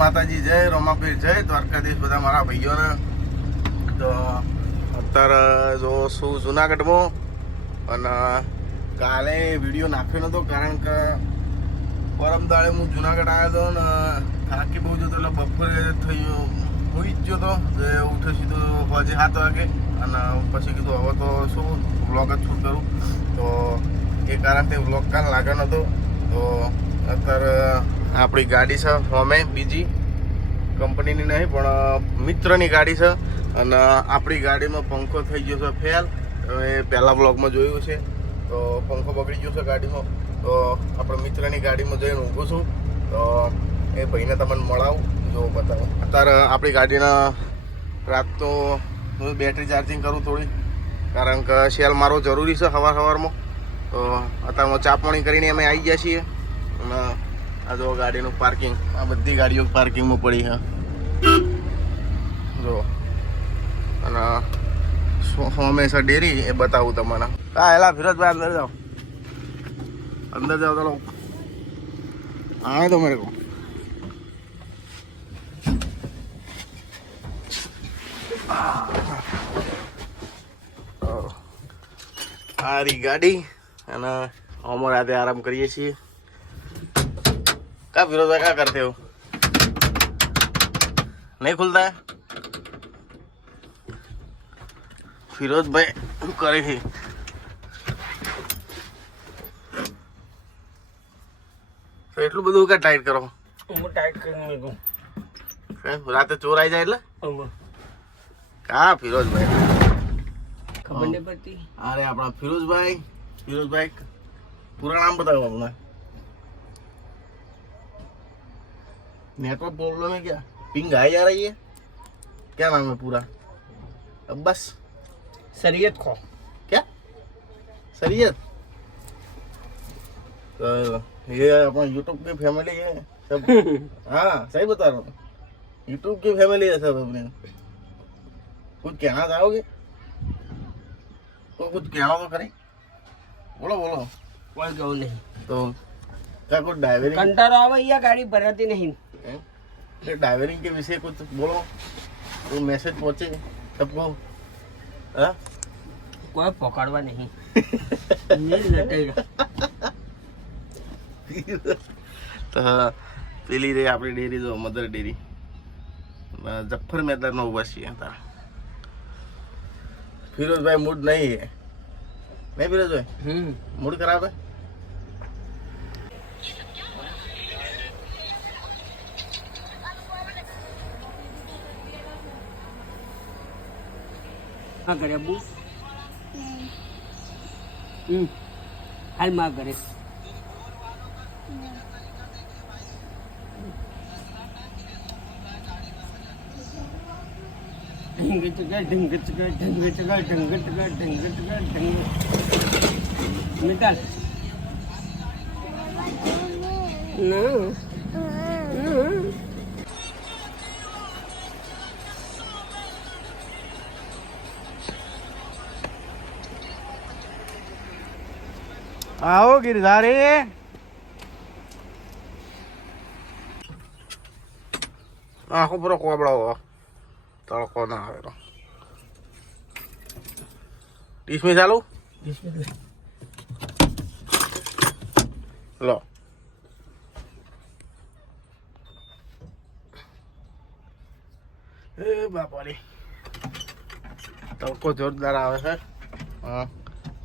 માતાજી જય રોમાપીર જય દ્વારકાધીશ બધા મારા ભાઈઓને. તો અત્યારે જો શું જુનાગઢમાં અને કાલે વિડીયો નાખ્યો નહોતો કારણ કે પરમ દાડે હું જુનાગઢ આવ્યો હતો ને થાકી બહુ જતો એટલે બપોરે થયું હોઈ જ ગયો હતો જે ઉઠે સીધો હજે 7 વાગે અને પછી કીધું હવે તો શું વ્લોગ જ શૂટ કરું તો એ કારણથી વ્લોગ કાલ લાગ્યો નહોતો. તો અત્યારે આપણી ગાડી છે અમે બીજી કંપનીની નહીં પણ મિત્રની ગાડી છે અને આપણી ગાડીમાં પંખો થઈ ગયો છે ફેલ. એ પહેલાં બ્લોગમાં જોયું છે તો પંખો બગડી ગયો છે ગાડીમાં. તો આપણે મિત્રની ગાડીમાં જઈને ઊભું છું તો એ ભાઈને તમને મળાવું જો બતાવું. અત્યારે આપણી ગાડીના રાતનો બેટરી ચાર્જિંગ કરું થોડી કારણ કે સેલ મારો જરૂરી છે સવારમાં. તો અત્યારમાં ચા પાણી કરીને અમે આવી ગયા છીએ અને આ જો ગાડીનું પાર્કિંગ આ બધી ગાડીઓ પાર્કિંગમાં પડી છે જો. અને હંમેશા ડેરી એ બતાવું તમને. હા એલા ફિરોજભાઈ અંદર જાઓ અંદર જાઓ ચલો આए तो मेरे को आ रही गाड़ी અને हम रात आराम करिए છીએ. क्या फिरोज भाई क्या करते हो नहीं खुलता है फिरोज भाई શું કરે છે તો એટલું બધું કે ટાઈટ કરો. હું ટાઈટ કરીને મેકું રાતે ચોર આવી જાય એટલે કા ફિરોજભાઈ ખબર નહીં પડતી. અરે આપણા ફિરોજભાઈ પૂરા નામ बताओ अपना. नेटवर्क प्रॉब्लम है क्या पिंग आ जा रही है क्या नाम है पूरा अब्बास शरीयत खो क्या सरियत. तो ये अपना यूट्यूब की फैमिली है सब. हाँ सही बता रहा हूँ यूट्यूब की फैमिली है सब अपने. कुछ कहना चाहोगे तो कुछ कहना तो करें बोलो बोलो. કોઈ ગયું નહીં तो क्या कुछ ड्राइवरिंग કંટાળો આવે અહીંયા ગાડી ભરાતી નહીં. ड्राइवरिंग के विषय कुछ बोलो तो मैसेज पहुंचे सबको. हाँ કોઈ પકડવા નહીં. તો પેલી રે આપણી ડેરી જો મધર ડેરી જફર મેદાનમાં ઉભા છીએ. તારા ફિરોજભાઈ મૂડ નહીં है नहीं फिरोजभाई मूड खराब है. હા કરે બુ હાલ માં કરે નિકાલ आओ गिरधारी आखो पूरा कोबड़ा हुआ तड़को ना आवेगा. 30 में चालू लो. ए बापा रे तड़को जोरदार आवे है. हाँ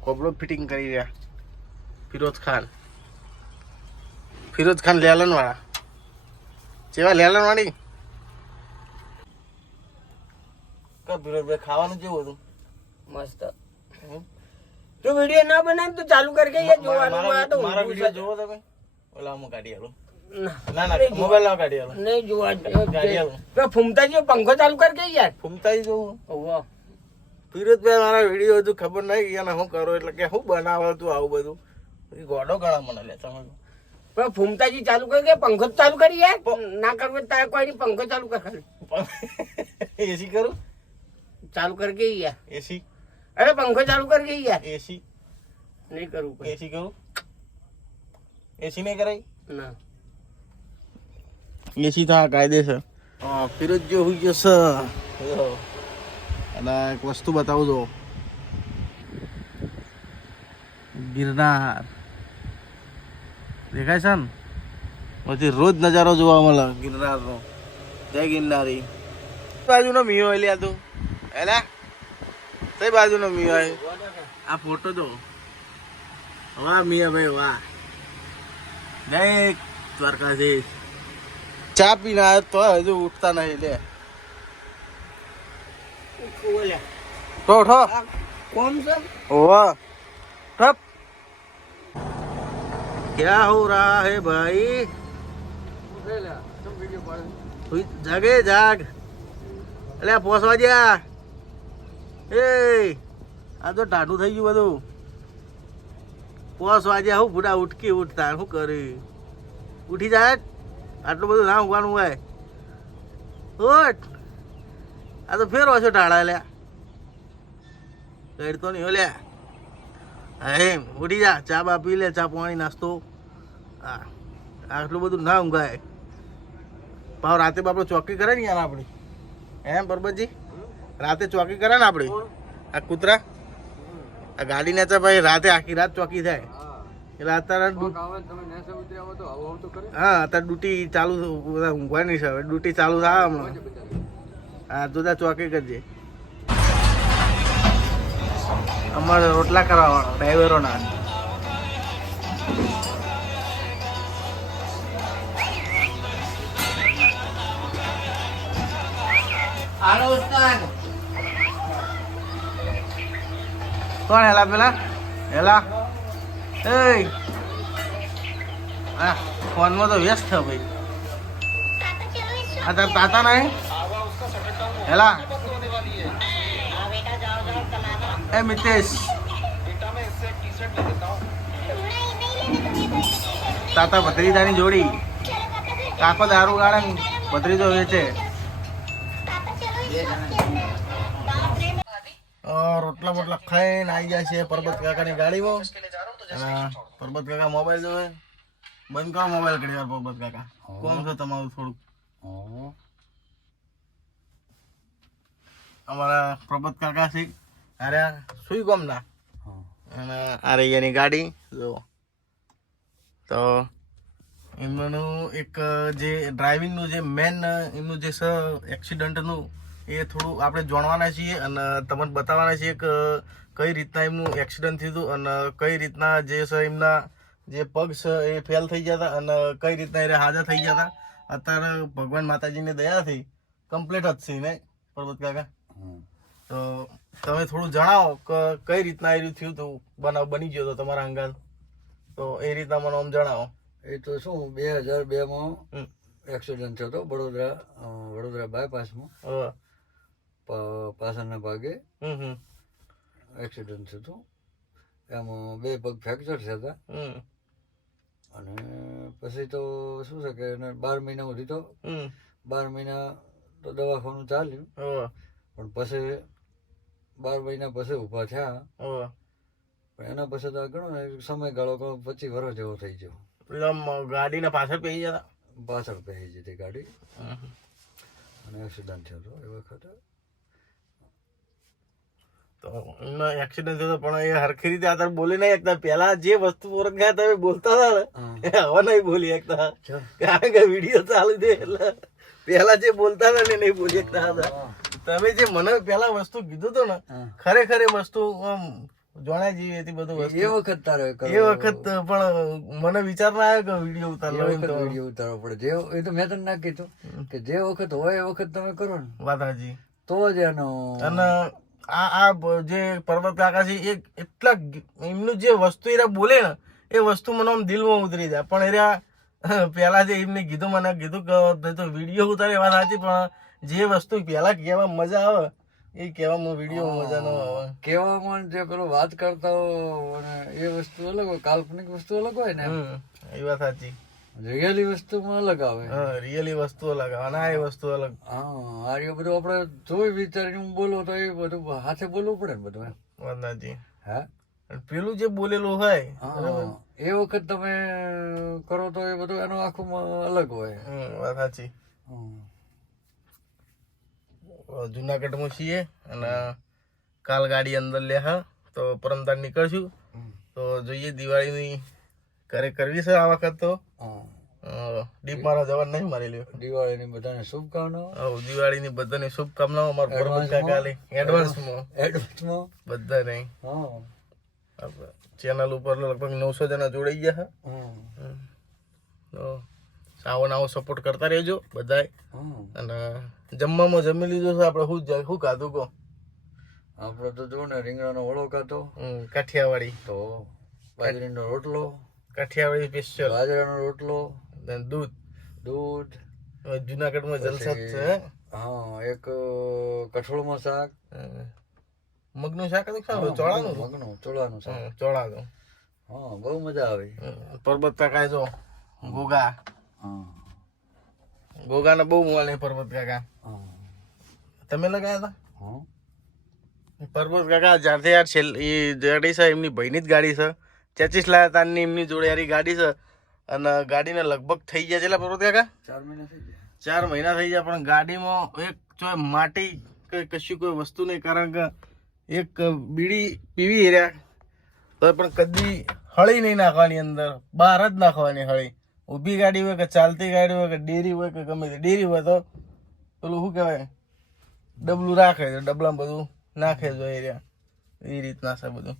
कोबड़ो फिटिंग करी રહ્યા फिरोज खान लेलन वाला જેવા લેलन વાળી કા ફિરોજભાઈ ખાવાનું કેવું હતું મસ્ત. જો વિડિયો ના બનાવે તો ચાલુ કરકે ये જોવાનું આ તો મારા વિડિયો જોવો તમે ઓલા હું કાઢી આલું. ના ના મોબાઈલ લાવ કાઢી આલું. નહીં જોવા કાઢી આલું. તો ફૂમતાજી પંખો ચાલુ કરકે યાર ફૂમતાઈ જોવું. ઓહો ફિરોજભાઈ મારા વિડિયો હજુ ખબર નહીં એને હું કરો એટલે કે હું બનાવે તું આવું બધું ગોડો ગળા મને લે તમે. પણ ફૂમતાજી ચાલુ કરકે પંખો ચાલુ કરી યાર ના કરવે તારે કોઈ નહીં પંખો ચાલુ કર ખાલી. એસી કરું ચાલુ કરકે યાર એસી. અરે પંખો ચાલુ કરકે યાર એસી નહીં કરું કોઈ. એસી કરું એસી નહીં કરાય ના એસી થા કાયદેસર ફિરોજ જે હોઈ જશે અને એક વસ્તુ બતાવું જો ગિરનાર દેખાય છે ને પછી રોજ નજારો જોવા મળે ગિરનારનો. જય ગિરનારી. બાજુનો મિયો લ્યા તું એલા કઈ બાજુનો મિયો હોય આ ફોટો જો. વાહ મિયા ભાઈ વાહ. જય દ્વારકાધીશ. ચા પીને આવ્યો તો હજુ ઉઠતા નહીં લે. તો ઉઠો. કોણ છે? ઓવા ठप क्या हो रहा है भाई? जागे जाग એટલે પોસવા જ્યા એ આ તો ટાઢું થઈ ગયું બધું. પોસવા જ્યા હું ભૂડા ઉઠકી ઉઠતા શું કરી ઉઠી જાય આટલું બધું ના ઊંઘવાનું હોય. ઉઠ આ તો ફેરવો છો ટાળા લ્યા કઈ તો નહીં લ્યા. હે ઉઠી જા ચા બા પી લે ચા પાણી નાસ્તો. હા આટલું બધું ના ઊંઘાય. પાવ રાતે બાપડો ચોકી કરે ને યાર આપણી એમ પરબતજી રાતે ચોકી કરે ને આપણી આ કૂતરા આ ગાડી ને ભાઈ રાતે આખી રાત ચોકી થાય એટલે અત્યારે હા અત્યારે ડ્યુટી ચાલુ ઊંઘવાની છે હવે ડ્યુટી ચાલુ થાય હમણાં. હા જુદા ચોકી કરજે. અમારે રોટલા કરાવવાના ડ્રાઈવરોના. કોણ હેલા પેલા હેલા એ હા ફોનમાં તો વ્યસ્ત છે ભાઈ. આ તાર તાતા નહીં હેલા ए मितेश ताता भत्रीजानी जोड़ी काको दारू गाड़न भत्रीजो वेचे रोटला बोटला खाઈને આવી ગયા છે પરબત કાકાની ગાડીમાં. અને પરબત કાકા મોબાઈલ જોવે. બંધ કરો મોબાઈલ કરી યાર પરબત કાકા. કોમ છે તમારું થોડુંક અમારા પરબત કાકા છે અરે સુઈ ગમ ના અને અરે એની ગાડી જો તો એમનું એક જે ડ્રાઇવિંગનું જે મેન એમનું જે છે એક્સિડન્ટનું એ થોડું આપણે જાણવાના છીએ અને તમને બતાવવાના છીએ કે કઈ રીતના એમનું એક્સિડન્ટ થયું હતું અને કઈ રીતના જે છે એમના જે પગ છે એ ફેલ થઈ ગયા હતા અને કઈ રીતના એ હાજર થઈ ગયા હતા. અત્યારે ભગવાન માતાજીની દયાથી કમ્પ્લીટ જ છે ને પરબત કાકા. તો તમે થોડું જણાવો કે કઈ રીતના એ થયું હતું બનાવ બની ગયો હતો તમારા અંગાત તો એ રીતના મને આમ જણાવો. એ તો શું 2002માં એક્સિડન્ટ થયો હતો વડોદરા બાયપાસમાં પાછળના ભાગે એક્સિડન્ટ થયું હતું. એમાં 2 પગ ફ્રેક્ચર થયા હતા અને પછી તો શું છે કે 12 મહિના સુધી તો 12 મહિના તો દવાખાનું ચાલ્યું પણ પછી 12 મહિના પછી ઊભા થયા પણ એના પછી તો ઘણો ને સમયગાળો 25 વર્ષ જેવો થઈ ગયો. ગાડીના પાછળ પેઈ જતા પાછળ પહેરી જતી ગાડી અને એક્સિડન્ટ થયો હતો એ વખતે. તો એમનો એક્સિડન્ટ થયો પણ એ હરખી રીતે અત્યારે બોલી નહીં શકતા. પેલા જે વસ્તુ ઓળખ ગયા તમે બોલતા હતા ને એ હવે નહીં બોલી શકતા કારણ કે વિડીયો ચાલુ છે એટલે પેલા જે બોલતા હતા ને નહીં બોલી શકતા હતા. તમે જે મને પેલા વસ્તુ કીધું હતું ને ખરેખર એ વસ્તુ જોણાય જેવી હતી બધું વસ્તુ. એ વખત તારે એ વખત પણ મને વિચાર ના આવ્યો કે વિડીયો ઉતારવો વિડીયો ઉતારવો પડે. જે એ તો મેં તને ના કીધું કે જે વખત હોય એ વખત તમે કરો ને વાત હાજી તો જ એનો. અને આ જે પરબત કાકા છે એ એટલા એમનું જે વસ્તુ એ બોલે ને એ વસ્તુ મને આમ દિલમાં ઉતરી જાય. પણ એ પેલા જે એમને કીધું મને કીધું કે તો વિડીયો ઉતારે વાત સાચી પણ જે વસ્તુ પેલા કહેવામાં મજા આવે એ કહેવામાં વિડીયો મજા ન આવે. કહેવામાં જે પેલો વાત કરતા હોય અને એ વસ્તુ અલગ હોય, કાલ્પનિક વસ્તુ અલગ હોય ને એ વાત સાચી. રિયલી વસ્તુમાં અલગ આવે. હા રિયલી વસ્તુ અલગ અને આ વસ્તુ અલગ. હા આ બધું આપણે જોઈ વિચારીને બોલો તો એ બધું હાથે બોલવું પડે ને બધું એમ. વાત સાચી. હા પેલું જે બોલેલું હોય હા એ વખત તમે કરો તો એ બધું એનું આખું અલગ હોય. વાત સાચી. જુનાગઢમાં છીએ અને કાલ ગાડી અંદર લે હા તો પરમદાર નીકળશું. તો જોઈએ દિવાળીની ઘરે કરવી છે આ વખત તો. દીપ મારા જવાન નહીં મારી લ્યો. દિવાળીની બધાને શુભકામનાઓ. દિવાળીની બધાને શુભકામનાઓ અમારા પરમત કાકા લે એડવાન્સમાં બધા નહીં. ચેનલ ઉપર લગભગ 900 જણા જોડાઈ ગયા. તો સાવો નાવો સપોર્ટ કરતા રહેજો બધાય. અને જમવામાં જમી લીધું છે આપણે. શું ખાધું કહો? આપણે તો જો ને રીંગણાનો વડો ખાતો, કાઠિયાવાડી, તો બાજરીનો રોટલો, કાઠિયાવાડી સ્પેશિયલ બાજરાનો રોટલો, દૂધ. જુનાગઢમાં જલસા જ છે. એક કઠોળમાં શાક, મગનું શાક હતું ખાવું. ચોળાનું ચોળાનું શાક, ચોળાનું. બહુ મજા આવી. પરબત કાકા જો ગોગાને બહુ મળે. પરબત કાકા તમે લગાયા હતા? પરબત કાકા જ્યારથી યાર એ ગાડી છે એમની ભાઈની જ ગાડી છે. 25 લાખ તારની એમની જોડે યાર ગાડી છે. અને ગાડીને લગભગ થઈ ગયા છે એટલે પરબત કાકા 4 મહિના થઈ ગયા. પણ ગાડીમાં એક જો માટી કે કશું કોઈ વસ્તુ નહીં. કારણ કે એક બીડી પીવી રહ્યા તો પણ કદી હળી નહીં નાખવાની અંદર, બહાર જ નાખવાની હળી. ઊભી ગાડી હોય કે ચાલતી ગાડી હોય કે ડેરી હોય કે ગમે તે ડેરી હોય તો પેલું શું કહેવાય ડબલું રાખે છે. ડબલામાં બધું નાખે જો એ રહ્યા એ રીતના છે બધું.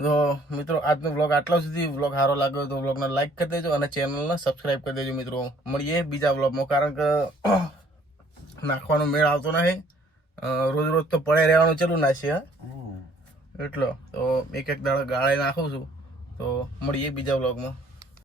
તો મિત્રો આજનો બ્લોગ આટલા સુધી. બ્લોગ સારો લાગ્યો તો બ્લોગને લાઈક કરી દેજો અને ચેનલને સબસ્ક્રાઈબ કરી દેજો મિત્રો. મળીએ બીજા બ્લોગમાં. કારણ કે નાખવાનો મેળ આવતો નથી. રોજ રોજ તો પડે રહેવાનું ચાલુ ના છે એટલો. તો એક દાડો ગાળે નાખું છું. તો મળીએ બીજા બ્લોગમાં.